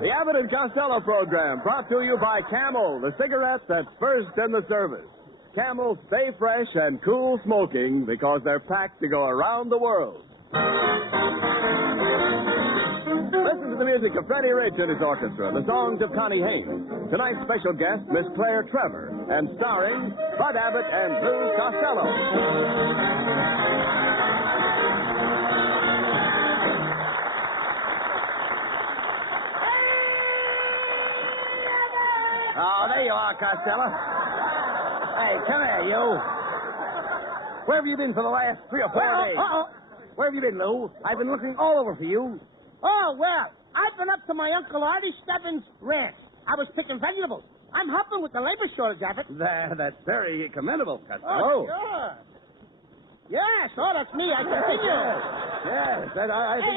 The Abbott and Costello program brought to you by Camel, the cigarette that's first in the service. Camel stay fresh and cool smoking because they're packed to go around the world. Listen to the music of Freddie Rich and his orchestra, the songs of Connie Haynes. Tonight's special guest, Miss Claire Trevor, and starring Bud Abbott and Lou Costello. Oh, there you are, Costello. Hey, come here, you. Where have you been for the last 3 or 4 days? Where have you been, Lou? I've been looking all over for you. Oh, well, I've been up to my Uncle Artie Stebbins' ranch. I was picking vegetables. I'm helping with the labor shortage, Abbott. That's very commendable, Costello. Oh, sure. Yes, that's me. I continue. Yes. Hey,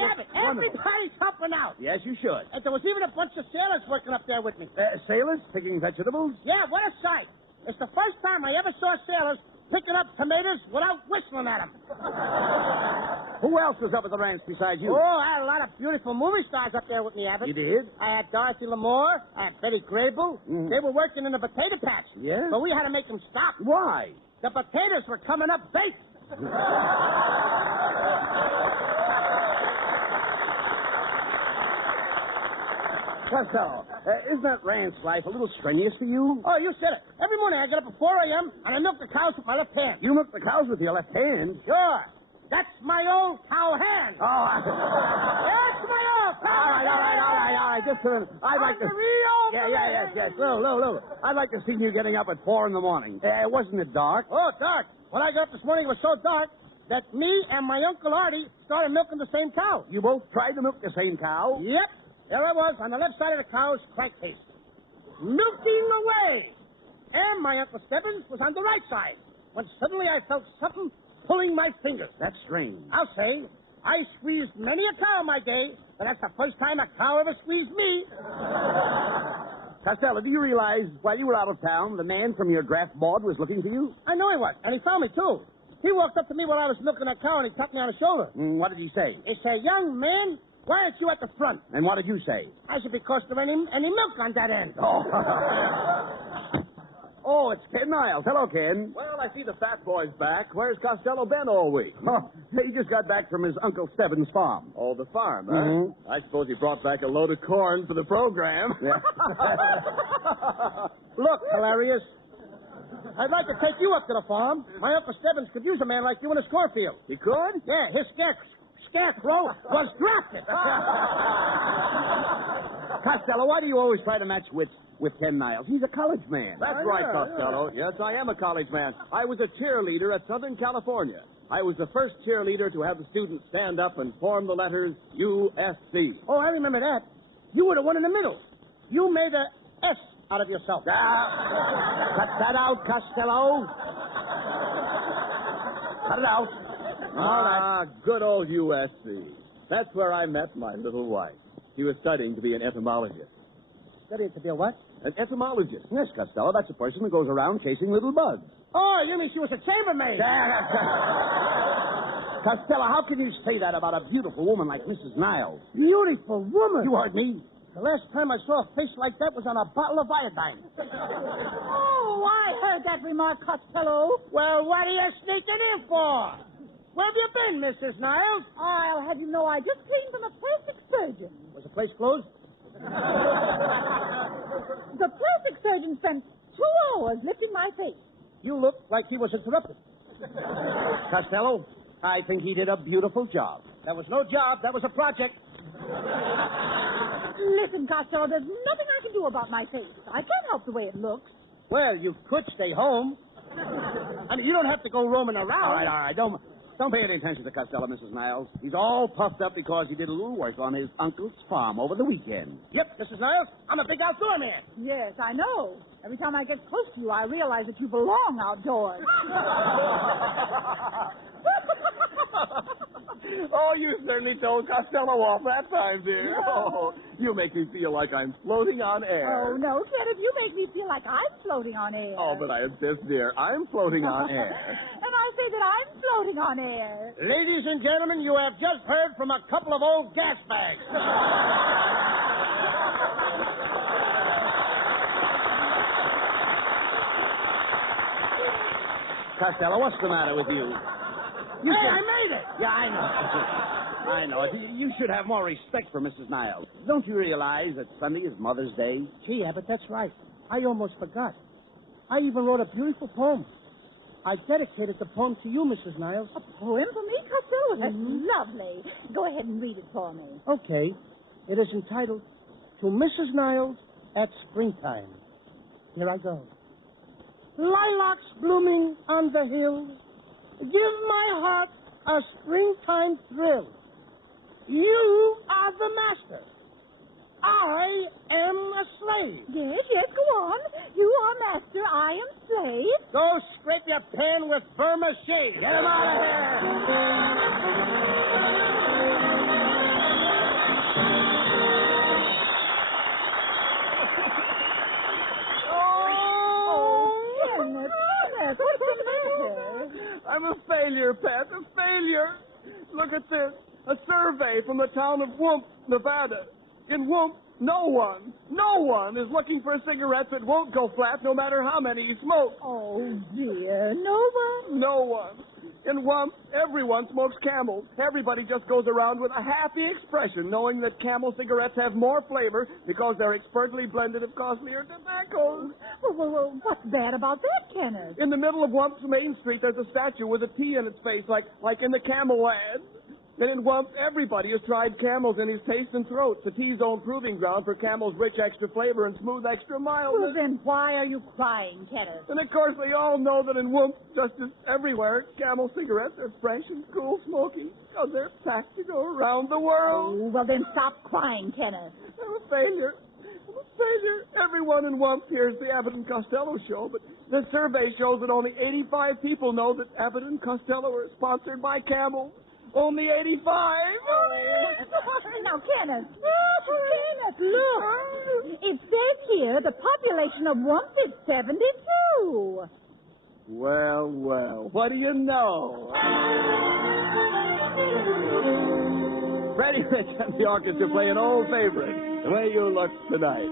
Abbott, everybody's helping out. Yes, you should. And there was even a bunch of sailors working up there with me. Sailors picking vegetables? Yeah, what a sight. It's the first time I ever saw sailors picking up tomatoes without whistling at them. Who else was up at the ranch besides you? Oh, I had a lot of beautiful movie stars up there with me, Abbott. You did? I had Dorothy Lamour. I had Betty Grable. Mm. They were working in the potato patch. Yeah? But we had to make them stop. Why? The potatoes were coming up baked. Costello, isn't that ranch life a little strenuous for you? Oh, you said it. Every morning I get up at 4 a.m. and I milk the cows with my left hand. You milk the cows with your left hand? Sure. That's my old cow hand. Oh, That's my old cow hand. All right. Just a minute. I'd like to... Yes. Lou. I'd like to see you getting up at 4 in the morning. Wasn't it dark? Oh, dark. When I got up this morning, it was so dark that me and my Uncle Artie started milking the same cow. You both tried to milk the same cow? Yep. There I was on the left side of the cow's crankcase, milking away. And my Uncle Stebbins was on the right side, when suddenly I felt something pulling my fingers. That's strange. I'll say, I squeezed many a cow in my day, but that's the first time a cow ever squeezed me. Costello, do you realize while you were out of town, the man from your draft board was looking for you? I know he was, and he found me, too. He walked up to me while I was milking that cow, and he tapped me on the shoulder. What did he say? He said, "Young man, why aren't you at the front?" And what did you say? I said, "Because there ain't any milk on that end." Oh, it's Ken Niles. Hello, Ken. Well, I see the fat boy's back. Where's Costello been all week? Oh, he just got back from his Uncle Stebbins' farm. Oh, the farm, huh? Mm-hmm. I suppose he brought back a load of corn for the program. Yeah. Look, hilarious. I'd like to take you up to the farm. My Uncle Stebbins could use a man like you in his cornfield. He could? Yeah, his scarecrow was drafted. Costello, why do you always try to match wits with Ken Niles? He's a college man. That's right, Costello. Yes, I am a college man. I was a cheerleader at Southern California. I was the first cheerleader to have the students stand up and form the letters USC. Oh, I remember that. You were the one in the middle. You made a S out of yourself. Cut that out, Costello. Cut it out. Good old USC. That's where I met my little wife. She was studying to be an entomologist. Studying to be a what? An entomologist. Yes, Costello, that's a person who goes around chasing little bugs. Oh, you mean she was a chambermaid? Costello, how can you say that about a beautiful woman like Mrs. Niles? Beautiful woman. You heard me. The last time I saw a face like that was on a bottle of iodine. Oh, I heard that remark, Costello. Well, what are you sneaking in for? Where have you been, Mrs. Niles? I'll have you know I just came from a plastic surgeon. Was the place closed? The plastic surgeon spent 2 hours lifting my face. You look like he was interrupted. Costello, I think he did a beautiful job. That was no job. That was a project. Listen, Costello, there's nothing I can do about my face. I can't help the way it looks. Well, you could stay home. I mean, you don't have to go roaming around. All right. Don't pay any attention to Costello, Mrs. Niles. He's all puffed up because he did a little work on his uncle's farm over the weekend. Yep, Mrs. Niles, I'm a big outdoor man. Yes, I know. Every time I get close to you, I realize that you belong outdoors. Oh, you certainly told Costello off that time, dear. No. Oh, you make me feel like I'm floating on air. Oh, no, Kenneth, you make me feel like I'm floating on air. Oh, but I insist, dear. I'm floating on air. And I say that I'm floating on air. Ladies and gentlemen, you have just heard from a couple of old gas bags. Costello, what's the matter with you? Hey, I made it! Yeah, I know. I know. You should have more respect for Mrs. Niles. Don't you realize that Sunday is Mother's Day? Gee, Abbott, that's right. I almost forgot. I even wrote a beautiful poem. I dedicated the poem to you, Mrs. Niles. A poem for me, Costello? That's lovely. Go ahead and read it for me. Okay. It is entitled, To Mrs. Niles at Springtime. Here I go. Lilacs blooming on the hill give my heart a springtime thrill. You are the master. I am a slave. Yes, go on. You are master, I am slave. Go scrape your pen with Burma shave. Get him out of here! Kenneth, what's the matter? I'm a failure, Pat, a failure. Look at this. A survey from the town of Whoop, Nevada. In Whoop, no one is looking for a cigarette that won't go flat no matter how many you smoke. Oh, dear. No one? No one. In Whoop, everyone smokes Camels. Everybody just goes around with a happy expression, knowing that Camel cigarettes have more flavor because they're expertly blended of costlier tobaccos. Well, what's bad about that, Kenneth? In the middle of Whump's Main Street, there's a statue with a T in its face, like in the Camel ad. And in Whump, everybody has tried Camels in his taste and throat. The T-zone proving ground for Camel's rich extra flavor and smooth extra mildness. Well, then why are you crying, Kenneth? And of course, they all know that in Whump, just as everywhere, Camel cigarettes are fresh and cool smoky because they're packed to go around the world. Oh, well, then stop crying, Kenneth. I'm a failure. Everyone in Whump hears the Abbott and Costello show, but the survey shows that only 85 people know that Abbott and Costello are sponsored by Camel. Only 85. Now, Kenneth, look. It says here the population of Whump is 72. Well, what do you know? Freddie Rich and the orchestra play an old favorite, The Way You Look Tonight.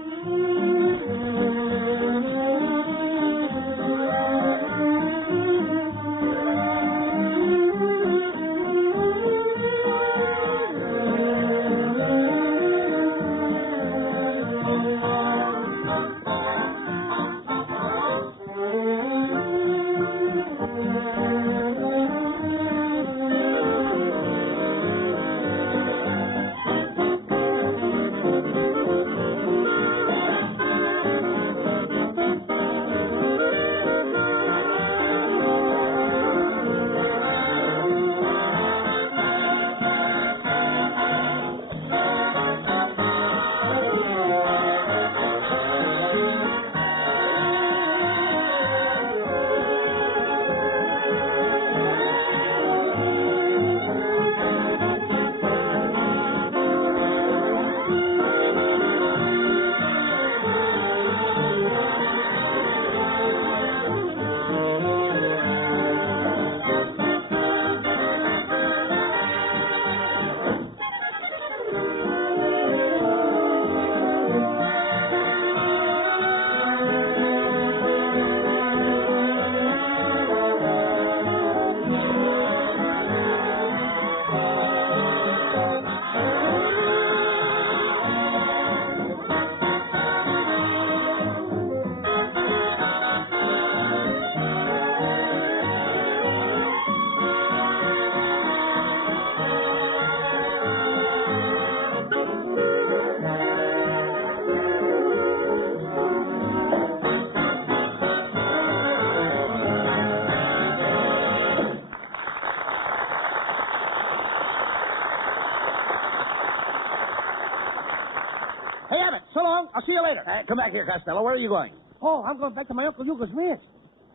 Hey, Abbott, so long. I'll see you later. Come back here, Costello. Where are you going? Oh, I'm going back to my Uncle Hugo's ranch.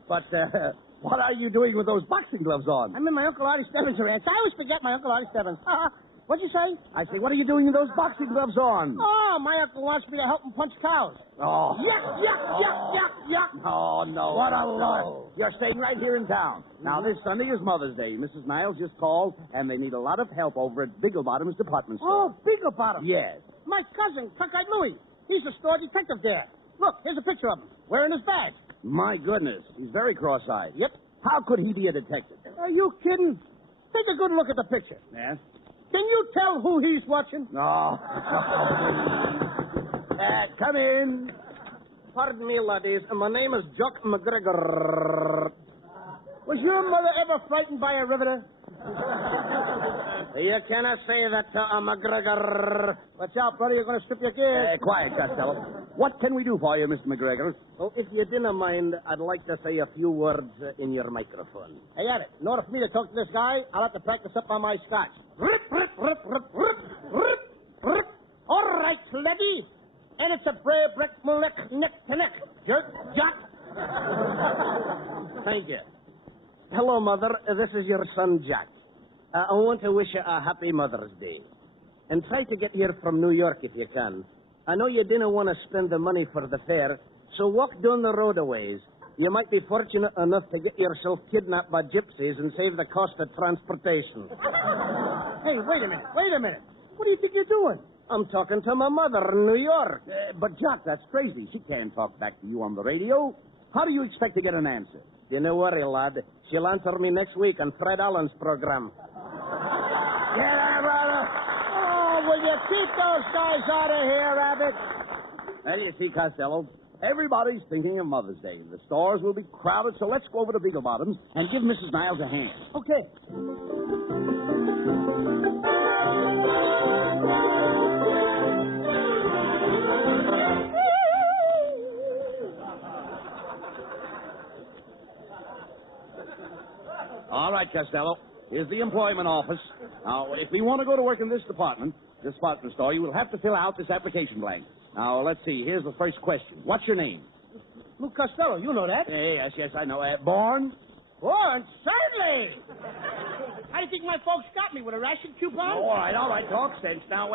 But, what are you doing with those boxing gloves on? I'm in my Uncle Artie Stebbins' ranch. I always forget my Uncle Artie Stebbins. What'd you say? I say, what are you doing with those boxing gloves on? Oh, my uncle wants me to help him punch cows. Oh. Yuck. Oh, no. What a lark. You're staying right here in town. Now, this Sunday is Mother's Day. Mrs. Niles just called, and they need a lot of help over at Bigglebottom's department store. Oh, Bigglebottom. Yes. My cousin, Cockeyed Louie. He's the store detective there. Look, here's a picture of him, wearing his badge. My goodness. He's very cross-eyed. Yep. How could he be a detective? Are you kidding? Take a good look at the picture. Yes? Can you tell who he's watching? No. Come in. Pardon me, laddies. My name is Jock McGregor. Was your mother ever frightened by a riveter? You cannot say that to a McGregor. Watch out, brother. You're going to strip your gears. Quiet, Costello. What can we do for you, Mr. McGregor? Well, if you didn't mind, I'd like to say a few words in your microphone. Hey, Abbott, in order for me to talk to this guy, I'll have to practice up on my Scotch. Rip, rip, rip, rip, rip, rip, rip. All right, lady. And it's a bray brick neck to neck. Jerk, jock. Thank you. Hello, Mother. This is your son, Jack. I want to wish you a happy Mother's Day. And try to get here from New York if you can. I know you didn't want to spend the money for the fare, so walk down the road a ways. You might be fortunate enough to get yourself kidnapped by gypsies and save the cost of transportation. Hey, wait a minute. What do you think you're doing? I'm talking to my mother in New York. But, Jock, that's crazy. She can't talk back to you on the radio. How do you expect to get an answer? Don't worry, lad. She'll answer me next week on Fred Allen's program. Get out, brother. Oh, will you keep those guys out of here, Abbott? Well, you see, Costello, everybody's thinking of Mother's Day. The stores will be crowded, so let's go over to Beagle Bottoms and give Mrs. Niles a hand. Okay. All right, Costello. Here's the employment office. Now, if we want to go to work in this department store, you will have to fill out this application blank. Now, let's see. Here's the first question. What's your name? Luke Costello, you know that. Yes, I know. Born? Born? Certainly. How do you think my folks got me, with a ration coupon? All right. Talk sense. Now,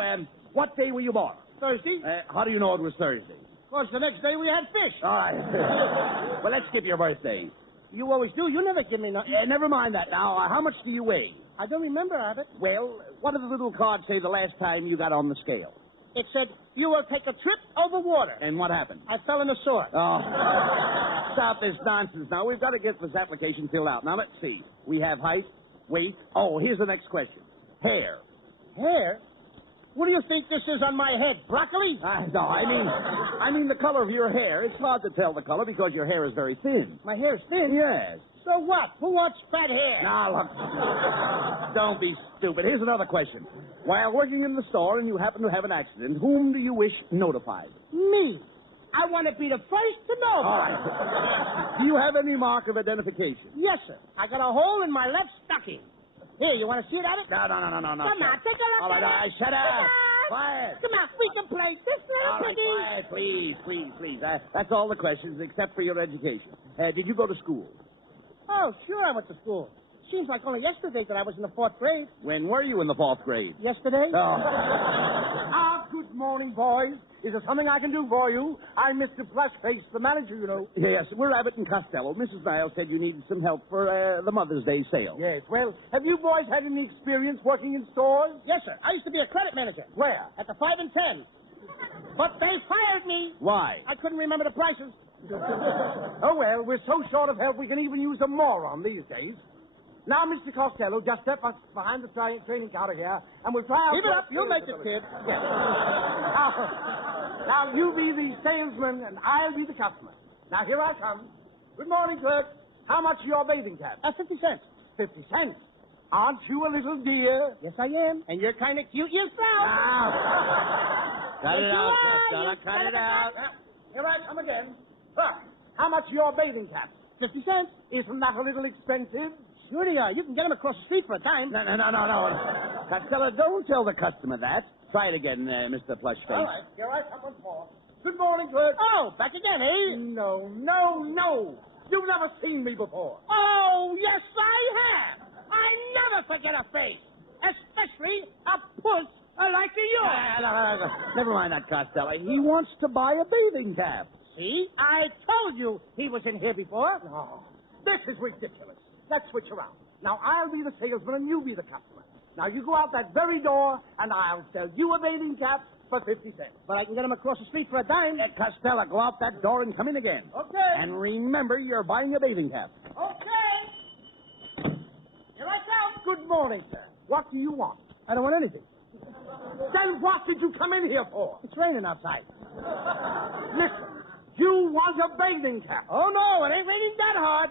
what day were you born? Thursday. How do you know it was Thursday? Of course, the next day we had fish. All right. Well, let's skip your birthday. You always do. You never give me nothing. Never mind that now. How much do you weigh? I don't remember, Abbott. Well, what did the little card say the last time you got on the scale? It said, you will take a trip over water. And what happened? I fell in a sword. Oh, stop this nonsense now. We've got to get this application filled out. Now, let's see. We have height, weight. Oh, here's the next question. Hair. Hair? What do you think this is on my head? Broccoli? No, I mean the color of your hair. It's hard to tell the color because your hair is very thin. My hair's thin? Yes. So what? Who wants fat hair? Now, look. Don't be stupid. Here's another question. While working in the store and you happen to have an accident, whom do you wish notified? Me. I want to be the first to know. All right. Do you have any mark of identification? Yes, sir. I got a hole in my left stocking. Here, you want to see it, Abbott? No. Come on, take a look All right, at it. shut up. Come on. Quiet. Come on, we can play this little All right, piggy. quiet, please. That's all the questions except for your education. Did you go to school? Oh, sure I went to school. Seems like only yesterday that I was in the 4th grade. When were you in the 4th grade? Yesterday? Oh. Good morning, boys. Is there something I can do for you? I'm Mr. Flashface, the manager, you know. Yes, we're Abbott and Costello. Mrs. Niles said you needed some help for the Mother's Day sale. Yes, well, have you boys had any experience working in stores? Yes, sir. I used to be a credit manager. Where? At the 5 and 10. But they fired me. Why? I couldn't remember the prices. Oh, well, we're so short of help we can even use a moron these days. Now, Mr. Costello, just step up behind the training counter here, and we'll try out... Keep it up. You'll make it, kid. Yes. Now, you be the salesman, and I'll be the customer. Now, here I come. Good morning, clerk. How much are your bathing caps? 50 cents. 50 cents. Aren't you a little dear? Yes, I am. And you're kind of cute yourself. Cut it out, Costello. Cut it out. Here I come again. Look, how much are your bathing caps? 50 cents. Isn't that a little expensive? Sure they are. You can get them across the street for a dime. No. Costello, don't tell the customer that. Try it again, Mr. Plushface. All right, here I come once more. Good morning, clerk. Oh, back again, eh? No. You've never seen me before. Oh, yes, I have. I never forget a face, especially a puss like yours. No. Never mind that, Costello. He wants to buy a bathing cap. See? I told you he was in here before. No, this is ridiculous. Let's switch around. Now, I'll be the salesman and you be the customer. Now, you go out that very door, and I'll sell you a bathing cap for 50 cents. But I can get him across the street for a dime. Costello, go out that door and come in again. Okay. And remember, you're buying a bathing cap. Okay. morning, sir. What do you want? I don't want anything. Then what did you come in here for? It's raining outside. Listen, you want a bathing cap. Oh, no, it ain't raining that hard.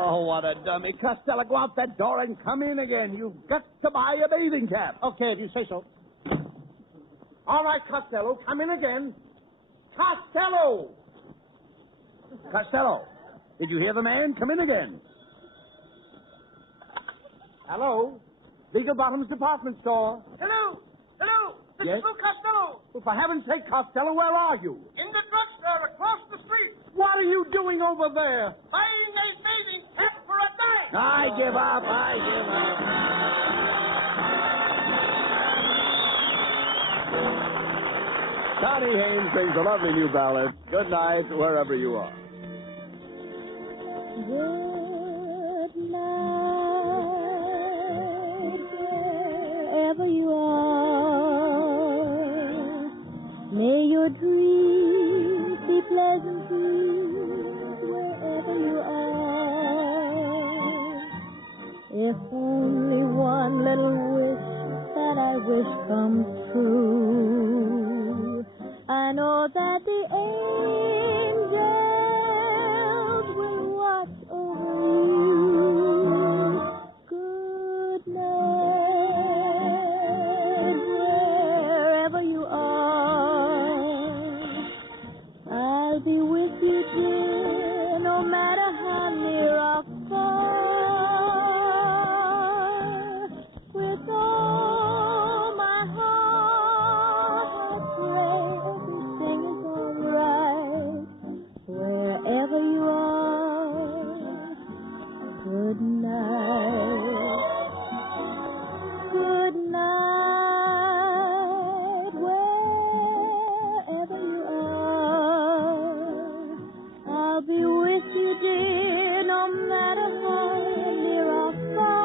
Oh, what a dummy. Costello, go out that door and come in again. You've got to buy a bathing cap. Okay, if you say so. All right, Costello, come in again. Costello! Costello, did you hear the man? Come in again. Hello? Beagle Bottom's department store. Hello. Hello. This Yes? is Lou Costello. Well, for heaven's sake, Costello, where are you? In the drugstore across the street. What are you doing over there? Buying a bathing cap for a dime. I give up. I give up. Connie Haynes brings a lovely new ballad, Good Night, wherever you are. Good night, wherever you are. May your dreams be pleasant dreams wherever you are. If only one little wish that I wish comes true, I know that the angels will watch over you. Good night, wherever you are. I'll be with you, dear, no matter how near or far. With all my heart, I pray everything is all right. Wherever you are, good night. Good night, wherever you are. I'll be with you, dear, no matter how near or far.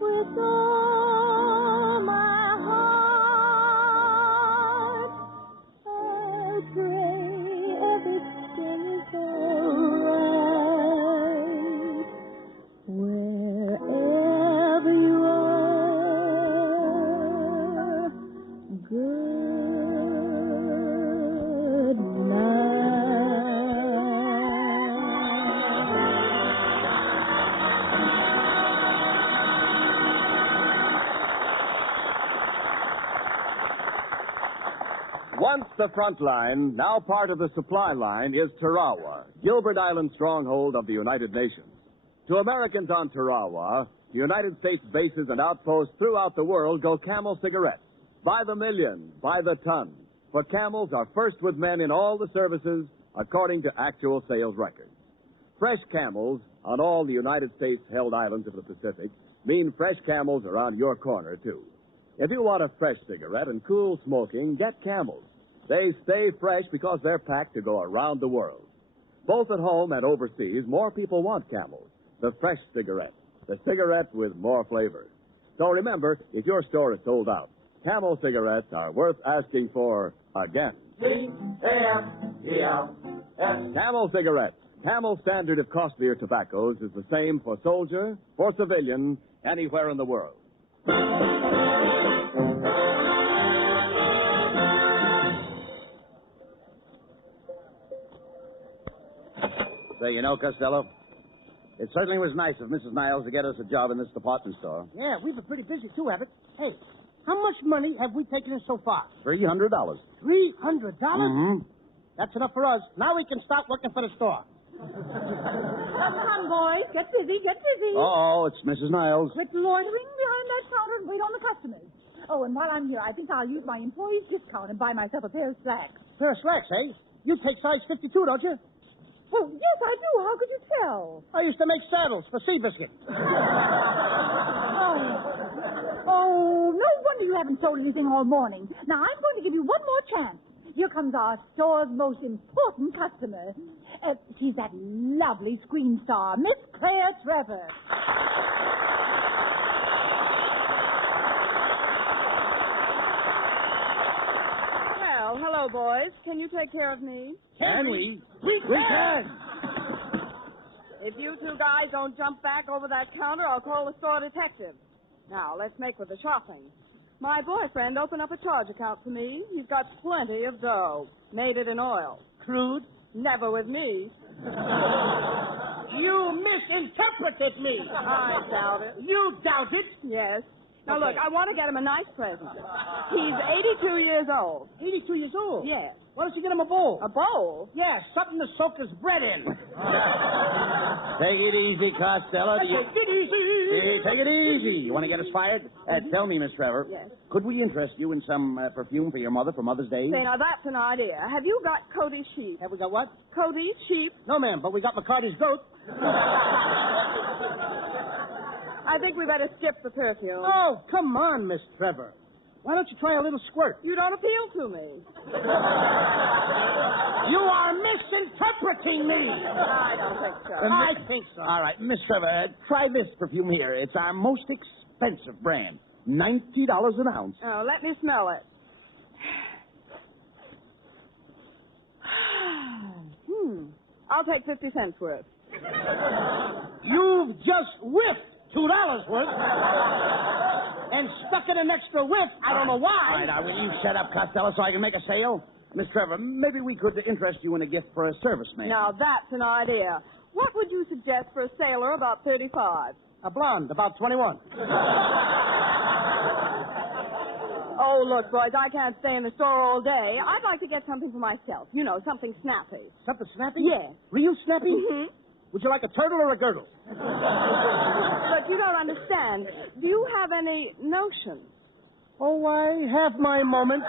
With all my heart, I pray everything is all right. Wherever you are, good Once the front line, now part of the supply line, is Tarawa, Gilbert Island stronghold of the United Nations. To Americans on Tarawa, the United States bases and outposts throughout the world go Camel cigarettes. By the million, by the ton. For Camels are first with men in all the services, according to actual sales records. Fresh Camels on all the United States-held islands of the Pacific mean fresh Camels around your corner, too. If you want a fresh cigarette and cool smoking, get Camels. They stay fresh because they're packed to go around the world. Both at home and overseas, more people want Camels, the fresh cigarette, the cigarette with more flavor. So remember, if your store is sold out, Camel cigarettes are worth asking for again. C-A-M-E-L-S. Camel cigarettes. Camel's standard of costlier tobaccos is the same for soldier, for civilian, anywhere in the world. Say, you know, Costello, it certainly was nice of Mrs. Niles to get us a job in this department store. Yeah, we've been pretty busy, too, Abbott. Hey, how much money have we taken in so far? $300. $300? Mm-hmm. That's enough for us. Now we can start working for the store. Come on, boys. Get busy, get busy. Oh, it's Mrs. Niles. Quit loitering behind that counter and wait on the customers. Oh, and while I'm here, I think I'll use my employee's discount and buy myself a pair of slacks. Pair of slacks, eh? You take size 52, don't you? Well, yes, I do. How could you tell? I used to make saddles for Seabiscuit. Oh, no wonder you haven't sold anything all morning. Now, I'm going to give you one more chance. Here comes our store's most important customer. She's that lovely screen star, Miss Claire Trevor. Well, hello, boys. Can you take care of me? Can we? We can! If you two guys don't jump back over that counter, I'll call the store detective. Now, let's make with the shopping. My boyfriend opened up a charge account for me. He's got plenty of dough. Made it in oil. Crude? Never with me. You misinterpreted me. I doubt it. You doubt it? Yes. Now, Okay. look, I want to get him a nice present. He's 82 years old. 82 years old? Yes. Why don't you get him a bowl? A bowl? Yeah, something to soak his bread in. Take it easy, Costello. Take it easy. Hey, take it easy. You want to get us fired? Tell me, Miss Trevor. Yes. Could we interest you in some perfume for your mother for Mother's Day? Say, now that's an idea. Have you got Cody's sheep? Have we got what? Cody's sheep? No, ma'am, but we got McCarty's goat. I think we better skip the perfume. Oh, come on, Miss Trevor. Why don't you try a little squirt? You don't appeal to me. You are misinterpreting me. I don't think so. I think so. All right, Miss Trevor, try this perfume here. It's our most expensive brand. $90 an ounce. Oh, let me smell it. I'll take 50 cents worth. You've just whiffed $2 worth and stuck in an extra whiff. I don't know why. All right, now, will you shut up, Costello, so I can make a sale? Miss Trevor, maybe we could interest you in a gift for a serviceman. Now, that's an idea. What would you suggest for a sailor about 35? A blonde, about 21. Oh, look, boys, I can't stay in the store all day. I'd like to get something for myself. You know, something snappy. Something snappy? Yes. Real snappy? Mm-hmm. Would you like a turtle or a girdle? But you don't understand. Do you have any notions? Oh, I have my moments.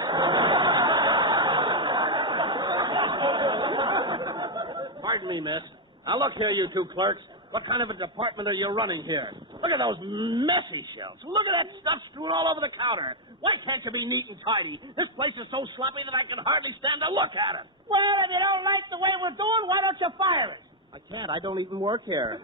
Pardon me, miss. Now, look here, you two clerks. What kind of a department are you running here? Look at those messy shelves. Look at that stuff strewn all over the counter. Why can't you be neat and tidy? This place is so sloppy that I can hardly stand to look at it. Well, if you don't like the way we're doing, why don't you fire us? I can't. I don't even work here.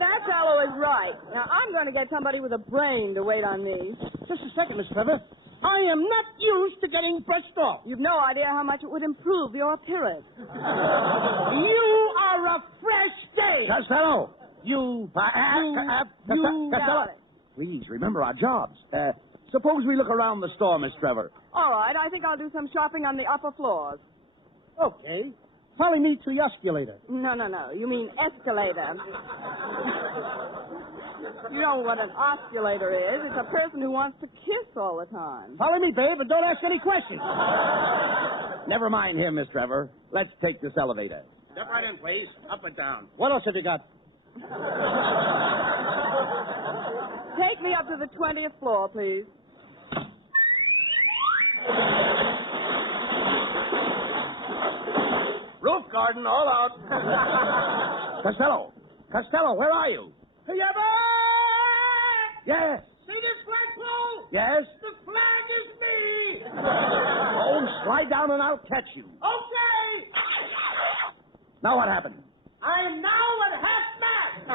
That fellow is right. Now, I'm going to get somebody with a brain to wait on me. Just a second, Miss Trevor. I am not used to getting brushed off. You've no idea how much it would improve your appearance. You are a fresh day. Costello! Costello! Got it. Please, remember our jobs. Suppose we look around the store, Miss Trevor. All right, I think I'll do some shopping on the upper floors. Okay. Follow me to the escalator. No. You mean escalator. You know what an osculator is. It's a person who wants to kiss all the time. Follow me, babe, and don't ask any questions. Never mind him, Miss Trevor. Let's take this elevator. Step right in, please. Up and down. What else have you got? Take me up to the 20th floor, please. Roof garden, all out. Costello, where are you? Yeah, Yes. see this flagpole? Yes? The flag is me. Oh, slide down and I'll catch you. Okay. Now what happened? I am now at half mast.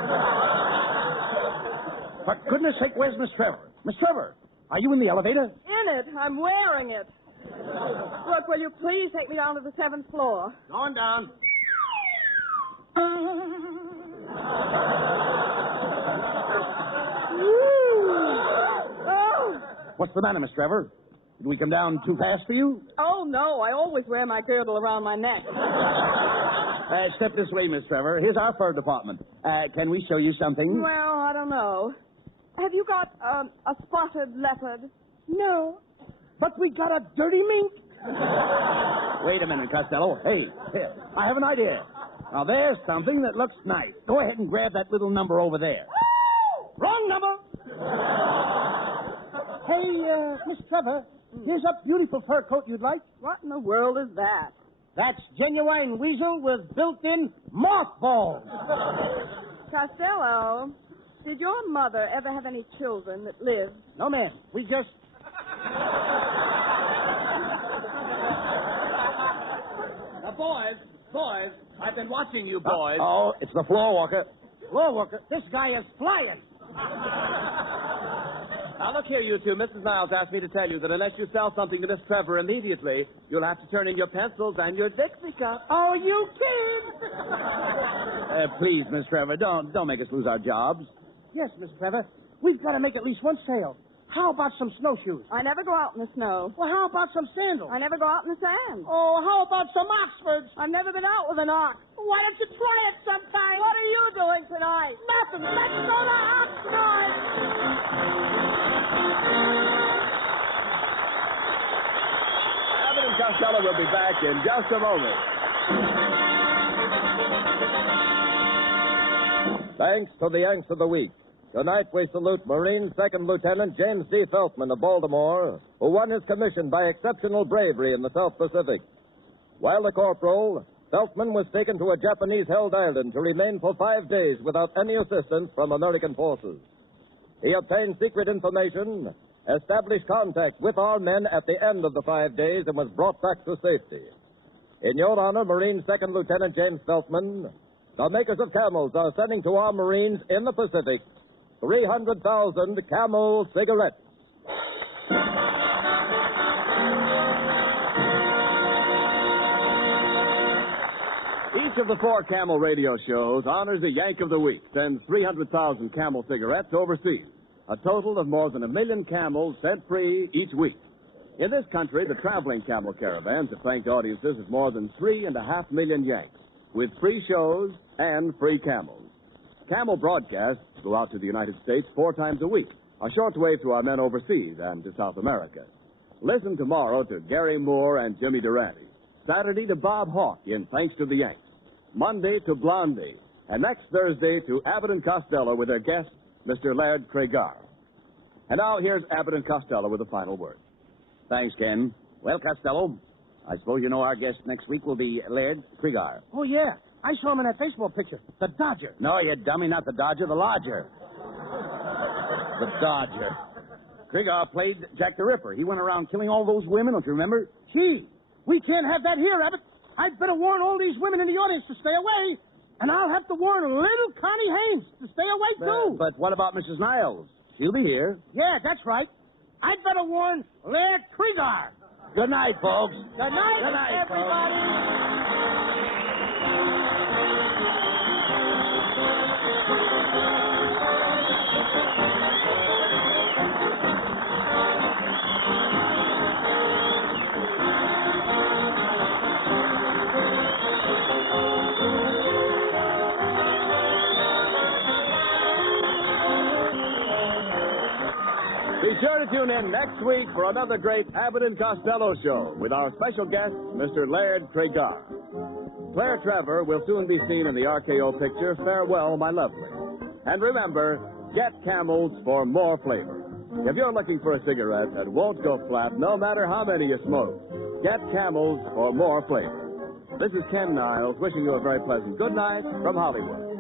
For goodness sake, where's Miss Trevor? Miss Trevor, are you in the elevator? In it. I'm wearing it. Look, will you please take me down to the 7th floor? Going down. Oh. What's the matter, Miss Trevor? Did we come down too fast for you? Oh, no. I always wear my girdle around my neck. Step this way, Miss Trevor. Here's our fur department. Can we show you something? Well, I don't know. Have you got a spotted leopard? No. But we got a dirty mink. Wait a minute, Costello. Hey, here, I have an idea. Now, there's something that looks nice. Go ahead and grab that little number over there. Wrong number. Hey, Miss Trevor, here's a beautiful fur coat you'd like. What in the world is that? That's genuine weasel with built-in mothballs. Costello, did your mother ever have any children that lived? No, ma'am. We just... Now, boys, I've been watching you boys. Oh, it's the floor walker. Floor worker. This guy is flying. Now, look here, you two. Mrs. Niles asked me to tell you that unless you sell something to Miss Trevor immediately, you'll have to turn in your pencils and your Dixie cup. Oh, you kid! Please, Miss Trevor, don't make us lose our jobs. Yes, Miss Trevor. We've got to make at least one sale. How about some snowshoes? I never go out in the snow. Well, how about some sandals? I never go out in the sand. Oh, how about some Oxfords? I've never been out with an ox. Why don't you try it sometime? What are you doing tonight? Nothing. Let's go to Oxnard. Abbott and Costello will be back in just a moment. Thanks to the Yanks of the Week. Tonight we salute Marine Second Lieutenant James D. Feltman of Baltimore, who won his commission by exceptional bravery in the South Pacific. While a corporal, Feltman was taken to a Japanese-held island to remain for 5 days without any assistance from American forces. He obtained secret information, established contact with our men at the end of the 5 days, and was brought back to safety. In your honor, Marine Second Lieutenant James Feltman, the makers of Camels are sending to our Marines in the Pacific 300,000 Camel cigarettes. Each of the 4 Camel radio shows honors a Yank of the Week, sends 300,000 Camel cigarettes overseas. A total of more than 1 million Camels sent free each week. In this country, the traveling Camel caravans have thanked audiences of more than 3.5 million Yanks, with free shows and free Camels. Camel broadcasts go out to the United States 4 times a week, a shortwave to our men overseas and to South America. Listen tomorrow to Gary Moore and Jimmy Durante. Saturday to Bob Hawke in Thanks to the Yanks. Monday to Blondie. And next Thursday to Abbott and Costello with their guest, Mr. Laird Cregar. And now here's Abbott and Costello with the final word. Thanks, Ken. Well, Costello, I suppose you know our guest next week will be Laird Cregar. Oh, yeah. I saw him in that baseball picture. The Dodger. No, you dummy, not the Dodger, the Lodger. The Dodger. Cregar played Jack the Ripper. He went around killing all those women, don't you remember? Gee, we can't have that here, Abbott. I'd better warn all these women in the audience to stay away. And I'll have to warn little Connie Haynes to stay away, too. But what about Mrs. Niles? She'll be here. Yeah, that's right. I'd better warn Laird Cregar. Good night, folks. Good night, Good night, everybody. Be sure to tune in next week for another great Abbott and Costello show with our special guest, Mr. Laird Cregar. Claire Trevor will soon be seen in the RKO picture Farewell, My Lovely. And remember, get Camels for more flavor. If you're looking for a cigarette that won't go flat no matter how many you smoke, get Camels for more flavor. This is Ken Niles wishing you a very pleasant good night from Hollywood.